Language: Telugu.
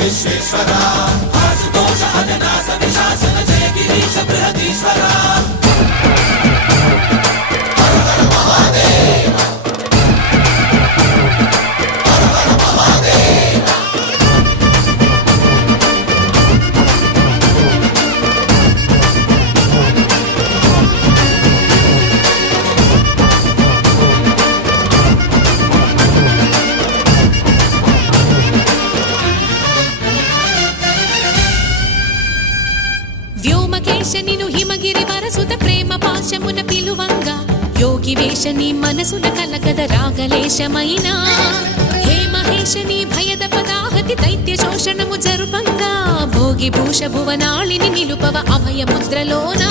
విశ్వేశ్వరా ఆశుతోష అజనాస విశాసన జయ గిరీశ బృహదీశ్వరా వ్యోమకేశనిను హిమగిరి వరసుత ప్రేమ పాశమున పిలువంగా యోగి వేషని మనసున కలకద రాగలేశమైనా హే మహేశని భయద పదాహతి దైత్య శోషణము జరుపంగా భోగి భూష భువనాళిని నిలుపవ అభయ ముద్రలోనా